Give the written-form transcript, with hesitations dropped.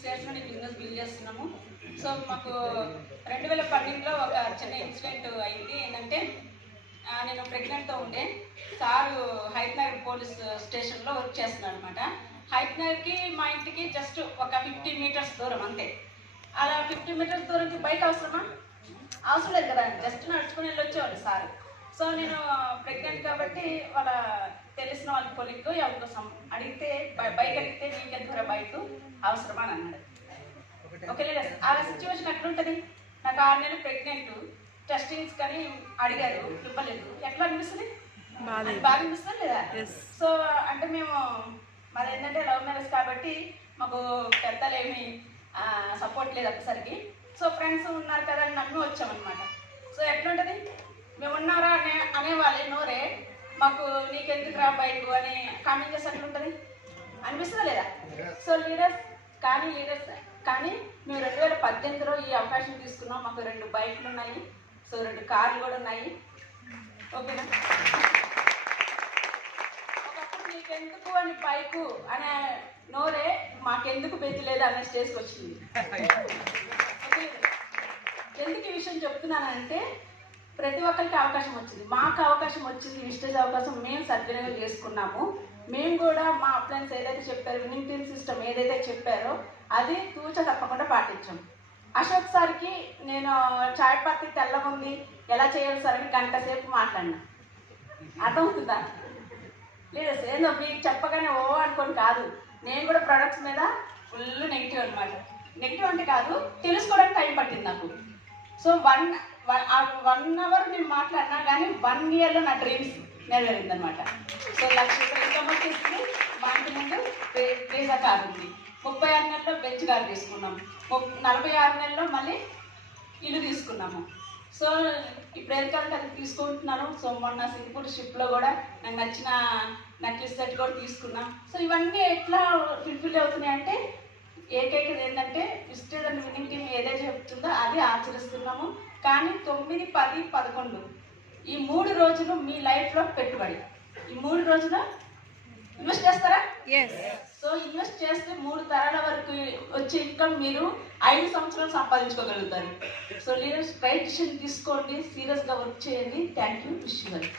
6 years నుండి business build చేస్తున్నాము. So మాకు 2012లో ఒక చిన్న ఇన్సిడెంట్ అయింది. ఏంటంటే నేను ప్రెగ్నెంట్తో ఉండే. సారు హైట్నగర్ పోలీస్ స్టేషన్లో వర్క్ చేస్తున్నాను అనమాట. హైట్నగర్కి మా ఇంటికి జస్ట్ ఒక 50 meters దూరం అంతే. అలా 50 meters దూరంకి బైక్ అవసరమా? అవసరం లేదు కదా, జస్ట్ నడుచుకుని వెళ్ళి వచ్చేవాళ్ళు సార్. సో నేను ప్రెగ్నెంట్ కాబట్టి వాళ్ళ తెలిసిన వాళ్ళ కొలిక్ ఎవరి కోసం అడిగితే బైక్ అడిగితే నీకు ఎంత బైక్ అవసరమా అని అన్నాడు. ఓకే లేదా, ఆ సిచ్యువేషన్ ఎట్లుంటుంది? నాకు 6 నెలలు ప్రెగ్నెంట్, టెస్టింగ్స్ కానీ అడిగారు, ఇవ్వలేదు. ఎట్లా అనిపిస్తుంది? బాగా అనిపిస్తుంది లేదా? సో అంటే మేము మాది ఏంటంటే లవ్ మ్యారేజ్ కాబట్టి మాకు పెద్దలు ఏమి సపోర్ట్ లేదు అప్పటిసరికి. సో ఫ్రెండ్స్ ఉన్నారు కదా అని నమ్మి వచ్చామన్నమాట. సో ఎట్లుంటుంది? మేము ఉన్నారా అనేవాళ్ళే నోరే మాకు నీకెందుకు రా బైక్ అని కామెంట్ చేసి ఎట్లుంటుంది అనిపిస్తుందా లేదా? సో లీడర్స్ కానీ మేము 2018లో ఈ అవకాశం తీసుకున్నాం. మాకు 2 బైకులు ఉన్నాయి, సో 2 కార్లు కూడా ఉన్నాయి. ఓకేనా? ఒకప్పుడు నీకెందుకు అని బైకు అనే నోరే మాకెందుకు పెంచలేదు అనే స్టేజ్కి వచ్చింది. ఎందుకు ఈ విషయం చెప్తున్నానంటే ప్రతి ఒక్కరికి అవకాశం వచ్చింది, మాకు అవకాశం వచ్చింది. విస్టేజ్ అవకాశం మేము సద్వినియోగం చేసుకున్నాము. మేము కూడా మా అప్లయన్స్ ఏదైతే చెప్పారో, విన్నింగ్ టీమ్ సిస్టమ్ ఏదైతే చెప్పారో అది తూచ తప్పకుండా పాటించాం. అశోక్ సార్కి నేను చాయ్ పత్తి తెల్లగుంది ఎలా చేయాలి సార్ అని 1 గంట సేపు మాట్లాడినా. అర్థమవుతుందా? లేదు ఏదో మీకు చెప్పగానే ఓ అనుకోని కాదు, నేను కూడా ప్రొడక్ట్స్ మీద ఫుల్ నెగిటివ్ అనమాట. నెగిటివ్ అంటే కాదు, తెలుసుకోవడానికి టైం పట్టింది నాకు. సో 1 hour నేను మాట్లాడినా కానీ 1 yearలో నా డ్రీమ్స్ నెరవేరింది అనమాట. సో 1 లక్ష ఇన్కమ్ వచ్చేసి మా ఇంటి ముందు పేజా కారు ఉంది. 36 నెలల్లో బెంచ్ కారు తీసుకున్నాము. 46 నెలల్లో మళ్ళీ ఇల్లు తీసుకున్నాము. సో ఇప్పుడు ఎందుకంటే అది తీసుకుంటున్నాను. సో మొన్న సింగపూర్ షిప్లో కూడా నాకు నచ్చిన నెక్లెస్ సెట్ కూడా తీసుకున్నాం. సో ఇవన్నీ ఎట్లా ఫుల్ఫిల్ అవుతున్నాయి అంటే ఏకైకది ఏంటంటే విస్టేజ్ అండ్ విన్నింగ్ టీమ్ ఏదైతే చెప్తుందో అది ఆచరిస్తున్నాము. కానీ 9, 10, 11 ఈ 3 రోజులు మీ లైఫ్లో పెట్టుబడి. ఈ 3 రోజులు ఇన్వెస్ట్ చేస్తారా? సో ఇన్వెస్ట్ చేస్తే 3 తరాల వరకు వచ్చే ఇన్కమ్ మీరు 5 సంవత్సరాలు సంపాదించుకోగలుగుతారు. సో లీడర్స్ రైట్ డిసిషన్ తీసుకోండి, సీరియస్గా వర్క్ చేయండి. Thank you. Wish you well.